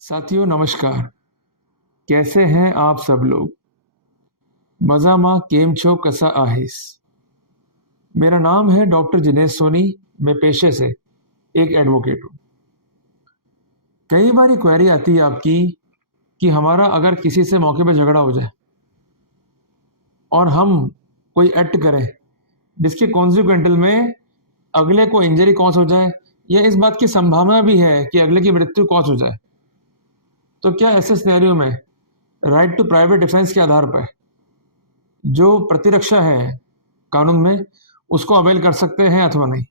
साथियों नमस्कार। कैसे हैं आप सब लोग? मजामा केम छो कसा आहिस। मेरा नाम है डॉक्टर जिनेश सोनी। मैं पेशे से एक एडवोकेट हूँ। कई बार क्वेरी आती है आपकी कि हमारा अगर किसी से मौके पर झगड़ा हो जाए और हम कोई एक्ट करें जिसके कॉन्सिक्वेंटल में अगले को इंजरी कॉज हो जाए या इस बात की संभावना भी है कि अगले की मृत्यु कॉज हो जाए, तो क्या ऐसे सिनेरियो में राइट टू प्राइवेट डिफेंस के आधार पर जो प्रतिरक्षा है कानून में उसको अवेल कर सकते हैं अथवा नहीं?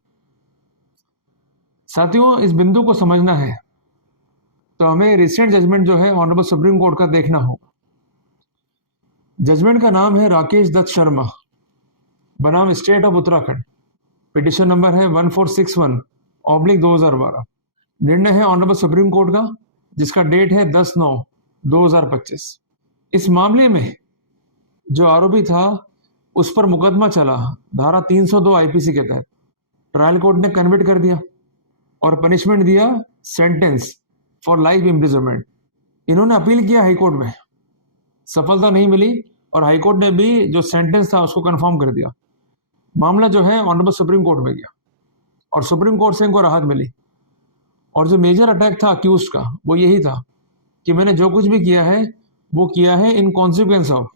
साथियों, इस बिंदु को समझना है तो हमें रिसेंट जजमेंट जो है ऑनरेबल सुप्रीम कोर्ट का देखना होगा। जजमेंट का नाम है राकेश दत्त शर्मा बनाम state of Uttarakhand. Petition number है 1461/2012। निर्णय है ऑनरेबल सुप्रीम कोर्ट का जिसका डेट है 10/9/2025। इस मामले में जो आरोपी था उस पर मुकदमा चला धारा 302 आईपीसी के तहत। ट्रायल कोर्ट ने कन्विक्ट कर दिया और पनिशमेंट दिया सेंटेंस फॉर लाइफ इम्प्रिजनमेंट। इन्होंने अपील किया हाई कोर्ट में, सफलता नहीं मिली और हाई कोर्ट ने भी जो सेंटेंस था उसको कंफर्म कर दिया। मामला जो है ऑनरेबल सुप्रीम कोर्ट में गया और सुप्रीम कोर्ट से इनको राहत मिली। और जो मेजर अटैक था अक्यूज का वो यही था कि मैंने जो कुछ भी किया है वो किया है in consequence of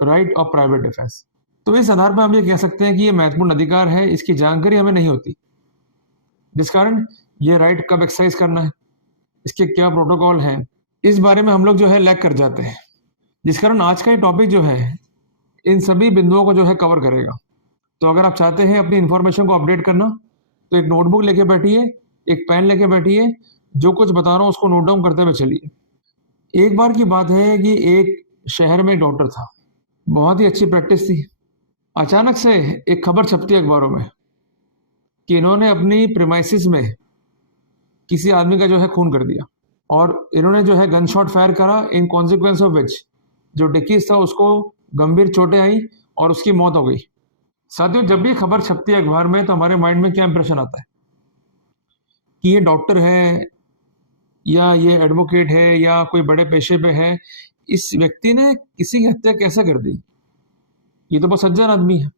right of private defence. तो इस आधार पर हम ये कह सकते हैं कि ये महत्वपूर्ण अधिकार है, इसकी जानकारी हमें नहीं होती, जिस कारण ये राइट कब एक्सरसाइज करना है, इसके क्या प्रोटोकॉल है, इस बारे में हम लोग जो है लैग कर जाते हैं। जिस कारण आज का ये टॉपिक जो है इन सभी बिंदुओं को जो है कवर करेगा। तो अगर आप चाहते हैं अपनी इंफॉर्मेशन को अपडेट करना तो एक नोटबुक लेके बैठिए, एक पेन लेके बैठिए, जो कुछ बता रहा हूँ उसको नोट डाउन करते हुए चलिए। एक बार की बात है कि एक शहर में डॉक्टर था, बहुत ही अच्छी प्रैक्टिस थी। अचानक से एक खबर छपती अखबारों में कि इन्होंने अपनी प्रीमाइसिस में किसी आदमी का जो है खून कर दिया और इन्होंने जो है गन शॉट फायर करा, इन कॉन्सिक्वेंस ऑफ विच जो डिकीज था उसको गंभीर चोटें आई और उसकी मौत हो गई। साथियों, जब भी खबर छपती है अखबार में तो हमारे माइंड में क्या इंप्रेशन आता है कि ये डॉक्टर है या ये एडवोकेट है या कोई बड़े पेशे पे है, इस व्यक्ति ने किसी की हत्या कैसे कर दी, ये तो बहुत सज्जन आदमी है।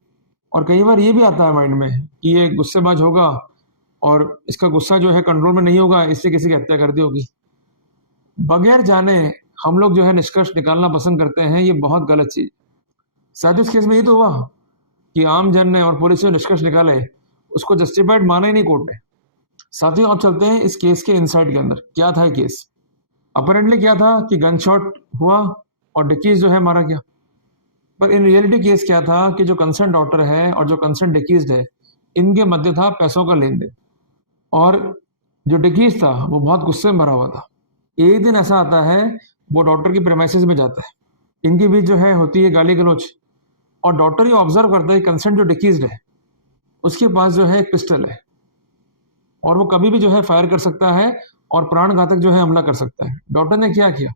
और कई बार ये भी आता है माइंड में कि ये गुस्सेबाज होगा और इसका गुस्सा जो है कंट्रोल में नहीं होगा, इससे किसी की हत्या कर दी होगी। बगैर जाने हम लोग जो है निष्कर्ष निकालना पसंद करते हैं, ये बहुत गलत चीज। शायद इस केस में ये तो हुआ कि आम जन ने और पुलिस ने निष्कर्ष निकाले, उसको जस्टिफाइड माना ही नहीं कोर्ट ने। साथियों, अब चलते हैं इस केस के इनसाइड के अंदर। क्या था केस? अपरेंटली क्या था कि गन शॉट हुआ और डिकीज जो है मारा गया। पर इन रियलिटी केस क्या था कि जो कंसर्न डॉक्टर है और जो कंसर्न डिकीज है, इनके मध्य था पैसों का लेन देन। और जो डिकीज था वो बहुत गुस्से में भरा हुआ था। एक दिन ऐसा आता है वो डॉक्टर की प्रेमाइसिस में जाता है, इनके बीच जो है होती है गाली गलौज और डॉक्टर ये ऑब्जर्व करता है कंसर्न जो डिकीज है उसके पास जो है एक पिस्टल है और वो कभी भी जो है फायर कर सकता है और प्राण घातक जो है हमला कर सकता है। डॉक्टर ने क्या किया,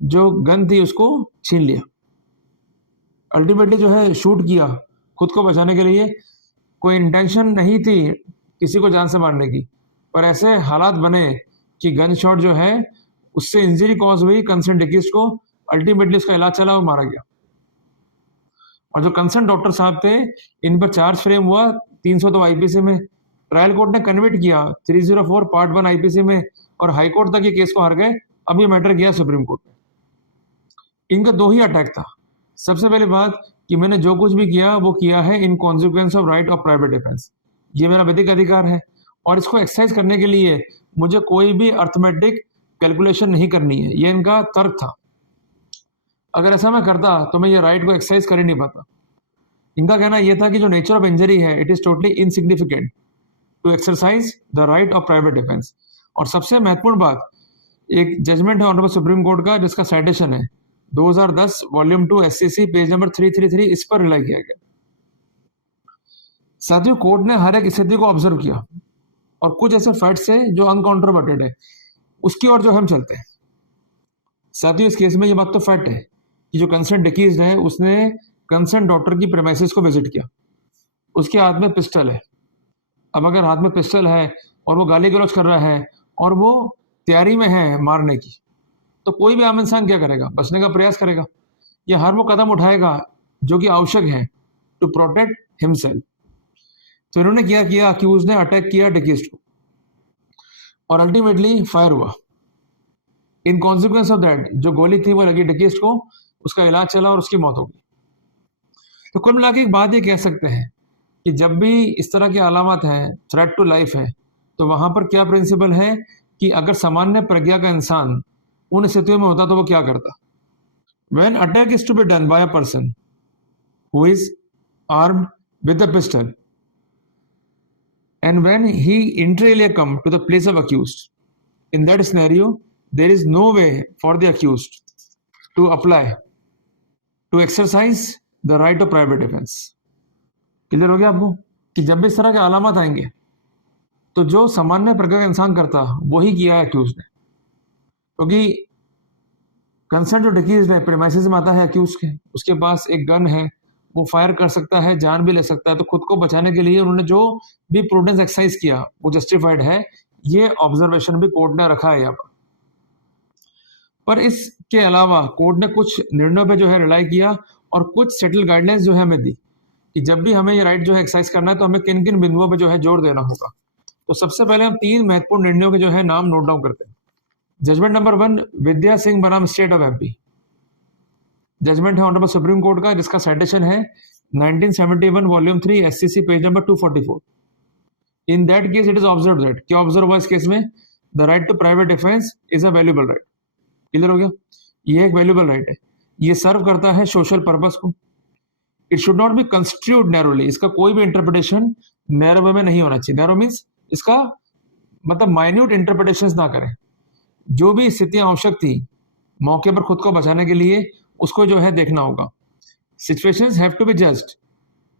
जो गन थी उसको छीन लिया, अल्टीमेटली जो है शूट किया खुद को बचाने के लिए। कोई इंटेंशन नहीं थी किसी को जान से मारने की, पर ऐसे हालात बने कि गन शॉट जो है उससे इंजरी कॉज हुई कंसर्न डिकीज को, अल्टीमेटली उसका इलाज चला और मारा गया। और जो कंसर्न डॉक्टर साहब थे इन पर चार्ज फ्रेम हुआ 302 आईपीसी में। ट्रायल कोर्ट ने कन्विक्ट किया 304 पार्ट 1 आईपीसी में और हाई कोर्ट तक ये केस को हार गए। अब ये मैटर गया सुप्रीम कोर्ट में। इनका दो ही अटैक था। सबसे पहली बात कि मैंने जो कुछ भी किया वो किया है in consequence of right of private defence, ये मेरा वैधिक अधिकार है और इसको एक्सरसाइज करने के लिए मुझे कोई भी अर्थमेटिक कैलकुलेशन नहीं करनी है, ये इनका तर्क था। अगर ऐसा मैं करता तो मैं ये राइट को एक्सरसाइज कर ही नहीं पाता। इनका कहना यह था कि जो नेचर ऑफ इंजरी है it is totally insignificant to exercise the right of private defence. और सबसे महत्वपूर्ण बात, एक जजमेंट है ऑनरेबल सुप्रीम कोर्ट का जिसका साइटेशन है 2010 वॉल्यूम 2 एससीसी पेज नंबर 333, इस पर रिलाई किया गया। साथियों, कोर्ट ने हर एक स्थिति को ऑब्जर्व किया और कुछ ऐसे फैक्ट्स है जो अनकॉन्ट्रोवर्टेड है, उसकी ओर जो हम चलते हैं। साथियों, इस केस में ये बात तो फैक्ट है कि जो कंसर्न डिकीज है उसने कंसर्न डॉक्टर की प्रेमाइसिस को विजिट किया, उसके हाथ में पिस्टल है। अब अगर हाथ में पिस्टल है और वो गाली गलौज कर रहा है और वो तैयारी में है मारने की, तो कोई भी आम इंसान क्या करेगा? बचने का प्रयास करेगा या हर वो कदम उठाएगा जो कि आवश्यक है टू प्रोटेक्ट हिमसेल्फ। तो इन्होंने क्या किया, अक्यूज ने अटैक किया डिकीस्ट को और अल्टीमेटली फायर हुआ। इन कॉन्सिक्वेंस ऑफ दैट जो गोली थी वो लगी डिकीस्ट को, उसका इलाज चला और उसकी मौत हो गई। तो कुल मिला के एक बात ये कह सकते हैं कि जब भी इस तरह की अलामत है, थ्रेट टू लाइफ है, तो वहां पर क्या प्रिंसिपल है कि अगर सामान्य प्रज्ञा का इंसान उन स्थितियों में होता तो वो क्या करता? When attack is to be done by a person who is armed with a pistol and when he inter alia come to the place of accused, in that scenario there is no way for the accused to apply to exercise the right of private defense। Clear हो गया आपको कि जब भी इस तरह के अलामत आएंगे तो जो सामान्य प्रज्ञा का इंसान करता वही किया है अक्यूज ने, क्योंकि कंसर्न जो डिकीज है प्रेमाइसिस में आता है अक्यूज के, उसके पास एक गन है, वो फायर कर सकता है, जान भी ले सकता है, तो खुद को बचाने के लिए उन्होंने जो भी प्रूडेंस एक्सरसाइज किया वो जस्टिफाइड है। ये ऑब्जर्वेशन भी कोर्ट ने रखा है यहाँ पर इसके अलावा कोर्ट ने कुछ निर्णयों पे जो है रिलाई किया और कुछ सेटल गाइडलाइंस जो है हमें दी कि जब भी हमें ये राइट जो है एक्सरसाइज करना है तो हमें किन किन बिंदुओं पे जो है जोर देना होगा। तो सबसे पहले हम 3 महत्वपूर्ण निर्णयों के जो है नाम नोट डाउन करते हैं। जजमेंट नंबर 1, विद्या सिंह बनाम स्टेट ऑफ एमपी। जजमेंट है ऑनरेबल सुप्रीम कोर्ट का, जिसका साइटेशन है 1971 volume 3 SCC page number 244। In that case it is observe that, क्या ऑब्जर्व हुआ इस केस में? The right to private defence is a valuable right. Clear हो गया? ये एक वैल्यूएबल राइट है, ये सर्व करता है सोशल पर्पस को। It should not be constitute narrowly, इसका कोई भी इंटरप्रिटेशन नैरो वे में नहीं होना चाहिए। नैरो मीन्स इसका मतलब माइन्यूट इंटरप्रिटेशन ना करें। जो भी स्थितियां आवश्यक थी मौके पर खुद को बचाने के लिए, उसको जो है देखना होगा। Situations have to be judged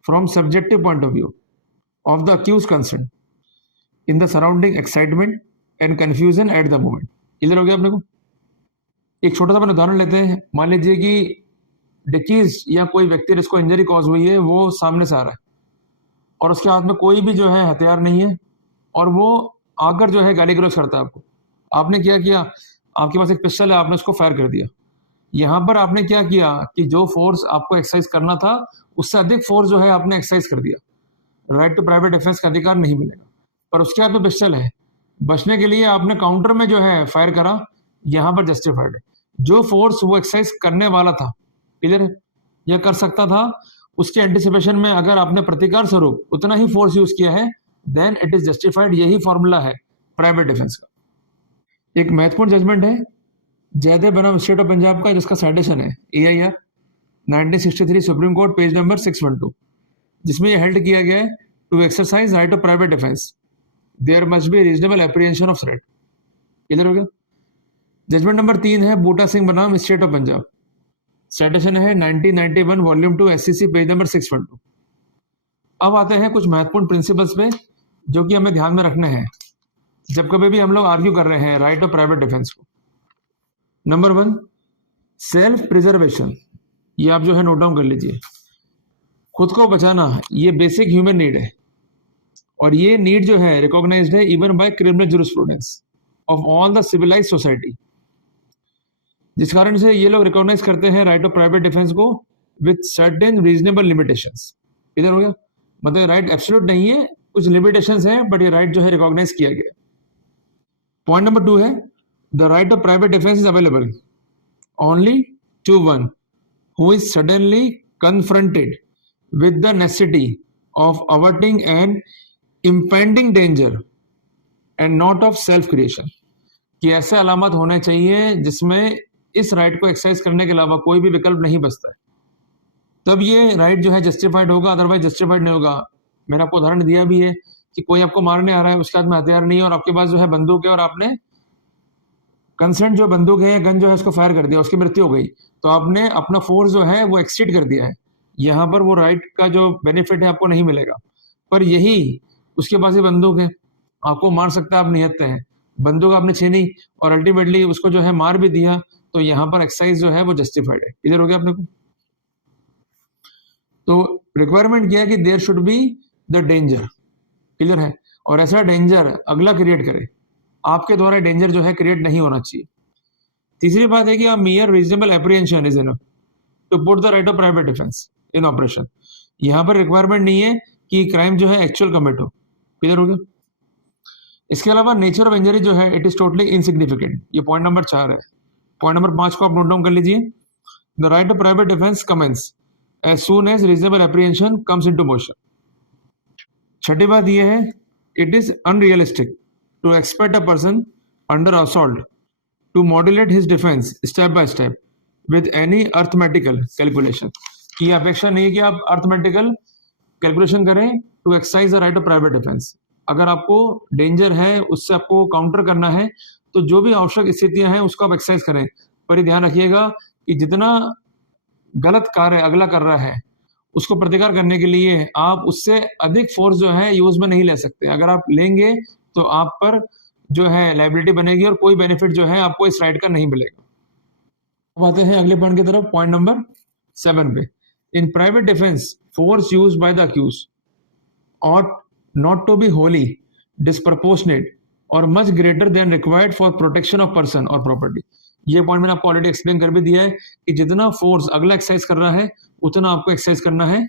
from subjective point of view of the accused concern in the surrounding excitement and confusion at the moment. Clear हो गया अपने को? एक छोटा सा अपन उदाहरण लेते हैं। मान लीजिए कि डिकीज या कोई व्यक्ति जिसको इंजरी कॉज हुई है वो सामने से आ रहा है और उसके हाथ में कोई भी जो है हथियार नहीं है और वो आकर जो है गाली गलौज करता है आपको। आपने क्या किया? आपके पास एक पिस्टल है, आपने उसको फायर कर दिया। यहां पर आपने क्या किया कि जो फोर्स आपको एक्सरसाइज करना था उससे अधिक फोर्स जो है आपने एक्सरसाइज कर दिया। राइट टू प्राइवेट डिफेंस का अधिकार नहीं मिलेगा, पर उसके हाथ में पिस्टल है, बचने के लिए आपने काउंटर में जो है फायर करा, यहां पर जस्टिफाइड है। जो फोर्स वो एक्सरसाइज करने वाला था, क्लियर है, या कर सकता था, उसके एंटिसिपेशन में अगर आपने प्रतिकार स्वरूप उतना ही फोर्स यूज किया है, देन इट इज जस्टिफाइड। यही फॉर्मूला है प्राइवेट डिफेंस का। एक महत्वपूर्ण जजमेंट है जयदेव बनाम स्टेट ऑफ पंजाब का, जिसका साइटेशन है AIR 1963 supreme court page number 612, जिसमें यह हेल्ड किया गया है to exercise right of private defence there must be reasonable apprehension of threat. Clear हो गया? जजमेंट नंबर 3 है बूटा सिंह बनाम स्टेट ऑफ पंजाब, साइटेशन है 1991 वॉल्यूम 2 SCC पेज नंबर 612। अब आते हैं कुछ महत्वपूर्ण प्रिंसिपल्स पे जो कि हमें ध्यान में रखने हैं जब कभी भी हम लोग आर्ग्यू कर रहे हैं राइट ऑफ प्राइवेट डिफेंस को। Number 1, self preservation. ये आप जो है नोट डाउन कर लीजिए। खुद को बचाना ये बेसिक ह्यूमन नीड है और ये नीड जो है रिकॉग्नाइज्ड है even by criminal jurisprudence of all the civilised society, जिस कारण से ये लोग रिकॉग्नाइज करते हैं राइट ऑफ प्राइवेट डिफेंस को विद सर्टेन रीजनेबल लिमिटेशंस। इधर हो गया? मतलब राइट एब्सोल्यूट नहीं है, कुछ लिमिटेशंस है, बट ये राइट जो है रिकॉग्नाइज किया गया। पॉइंट नंबर 2 है the right of private defence is available only to one who is suddenly confronted with the necessity of averting an impending danger and not of self creation। कि ऐसे अलामत होने चाहिए जिसमें इस राइट को एक्सरसाइज करने के अलावा कोई भी विकल्प नहीं बचता है, तब ये राइट जो है जस्टिफाइड होगा, अदरवाइज जस्टिफाइड नहीं होगा। मैंने आपको उदाहरण दिया भी है कि कोई आपको मारने आ रहा है, उसके हाथ में हथियार नहीं है और आपके पास जो है बंदूक है और आपने कंसर्न जो बंदूक है या गन जो है उसको फायर कर दिया, उसकी मृत्यु हो गई, तो आपने अपना फोर्स जो है वो एक्सीड कर दिया है। यहाँ पर वो राइट का जो बेनिफिट है आपको नहीं मिलेगा। पर यही उसके पास ही बंदूक है, आपको मार सकता है, आप निहत्ते हैं, बंदूक आपने छीनी और अल्टीमेटली उसको जो है मार भी दिया, तो यहाँ पर एक्सरसाइज जो है वो जस्टिफाइड है। क्लियर हो गया अपने को? तो रिक्वायरमेंट क्या है कि there should be the danger. Clear है? और ऐसा डेंजर अगला क्रिएट करे, आपके द्वारा डेंजर जो है क्रिएट नहीं होना चाहिए। तीसरी बात है कि अ mere reasonable apprehension is enough to put the right of private defense in operation। यहाँ पर रिक्वायरमेंट नहीं है कि क्राइम जो है एक्चुअल कमिट हो। क्लियर हो गया? इसके अलावा नेचर ऑफ इंजरी जो है इट इज टोटली इनसिग्निफिकेंट। ये पॉइंट नंबर 4 है। पॉइंट नंबर 5 को आप नोट डाउन कर लीजिए। The right of private defence commences as soon as reasonable apprehension comes into motion. छठी बात यह है, it is unrealistic to expect a person under assault to modulate his defence step by step with any arithmetical calculation. की अपेक्षा नहीं है कि आप अर्थमेटिकल कैलकुलेशन करें to exercise the right of private defence. अगर आपको डेंजर है, उससे आपको काउंटर करना है, तो जो भी आवश्यक स्थितियां हैं उसको आप एक्सरसाइज करें। पर ये ध्यान रखिएगा कि जितना गलत कार्य अगला कर रहा है उसको प्रतिकार करने के लिए आप उससे अधिक फोर्स जो है यूज में नहीं ले सकते। अगर आप लेंगे तो आप पर जो है लायबिलिटी बनेगी और कोई बेनिफिट जो है आपको इस राइट का नहीं मिलेगा। अब आते हैं अगले पॉइंट की तरफ, पॉइंट नंबर 7 पे। In private defence force use by the accused ought not to be wholly disproportionate or much greater than required for protection of person or property। ये पॉइंट मैंने आपको ऑलरेडी एक्सप्लेन कर भी दिया है कि जितना फोर्स अगला एक्सरसाइज कर रहा है उतना आपको एक्सरसाइज करना है।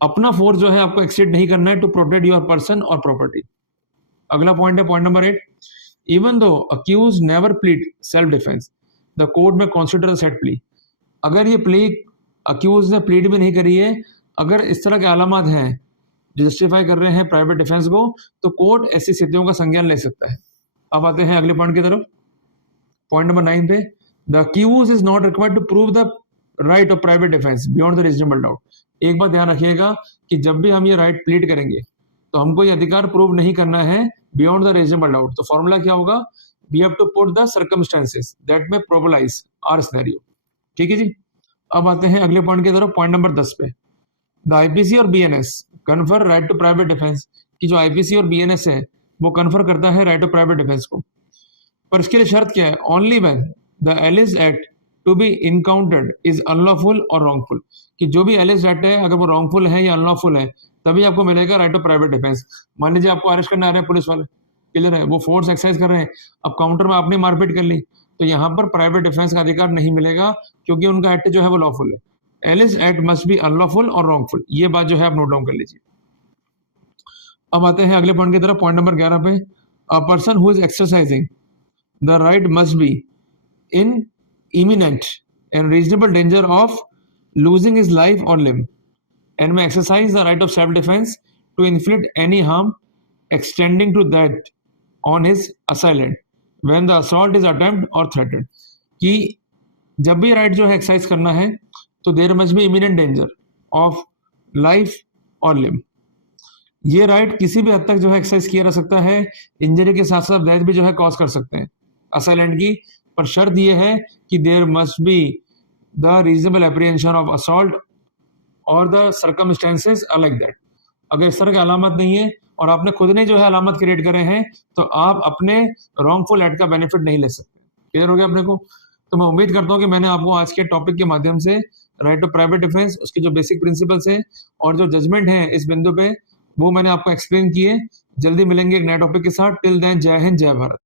अपना फोर्स जो है आपको एक्सीड नहीं करना है टू प्रोटेक्ट योर पर्सन और प्रॉपर्टी। अगला पॉइंट है point number 8। Even though accused never plead self defence the court में कंसीडर सेट प्ली। अगर ये प्ली अक्यूज ने प्लीड भी नहीं करी है, अगर इस तरह के अलामत हैं जस्टिफाई कर रहे हैं प्राइवेट डिफेंस को, तो कोर्ट ऐसी स्थितियों का संज्ञान ले सकता है। अब आते हैं अगले पॉइंट की तरफ, पॉइंट नंबर 9 पे। The accused is not required to prove the right of private defence beyond the reasonable doubt. एक बात ध्यान रखिएगा कि जब भी हम ये राइट प्लीड करेंगे तो हमको ये अधिकार प्रूव नहीं करना है बियॉन्ड द रीजनेबल डाउट। तो फॉर्मूला क्या होगा? We have to put the circumstances that may probabilise our scenario. ठीक है जी। अब आते हैं अगले पॉइंट की तरफ, पॉइंट नंबर 10 पे। द आईपीसी और BNS confer right to private defence. की जो आईपीसी और बीएनएस है वो कन्फर करता है राइट टू प्राइवेट डिफेंस को, पर इसके लिए शर्त क्या है? Only when the alleged act to be encountered is unlawful और रॉन्गफुल। कि जो भी एलिज एक्ट है अगर वो रॉन्गफुल है या अनलॉफुल है तभी आपको मिलेगा राइट टू प्राइवेट डिफेंस। मान लीजिए आपको अरेस्ट करने आ रहे हैं पुलिस वाले, क्लियर है, वो फोर्स एक्सरसाइज कर रहे हैं, अब काउंटर में आपने मारपीट कर ली, तो यहाँ पर प्राइवेट डिफेंस का अधिकार नहीं मिलेगा क्योंकि उनका एक्ट जो है वो लॉफुल है। एलिज एक्ट मस्ट बी अनलॉफुल और रॉन्गफुल। ये बात जो है आप नोट डाउन कर लीजिए। अब आते हैं अगले पॉइंट की तरफ, पॉइंट नंबर 11 पे। A person who is exercising the right must be in imminent and reasonable danger of losing his life or limb and may exercise the right of self-defense to inflict any harm extending to that on his assailant when the assault is attempted or threatened। कि जब भी right जो है exercise करना है तो there must be imminent danger of life और limb. ये राइट किसी भी हद तक जो है एक्सरसाइज किया जा सकता है, इंजरी के साथ साथ डेथ भी जो है कॉज कर सकते हैं असैलेंट की, पर शर्त ये है कि there must be the reasonable apprehension of assault or the circumstances are like that। अगर इस तरह की अलामत नहीं है और आपने खुद ने जो है अलामत क्रिएट करे हैं तो आप अपने रॉन्गफुल एक्ट का बेनिफिट नहीं ले सकते। क्लियर हो गया अपने को? तो मैं उम्मीद करता हूं कि मैंने आपको आज के टॉपिक के माध्यम से राइट टू प्राइवेट डिफेंस, उसके जो बेसिक प्रिंसिपल्स हैं और जो जजमेंट है इस बिंदु पे वो मैंने आपको एक्सप्लेन किए। जल्दी मिलेंगे एक नए टॉपिक के साथ। टिल देन जय हिंद, जय भारत।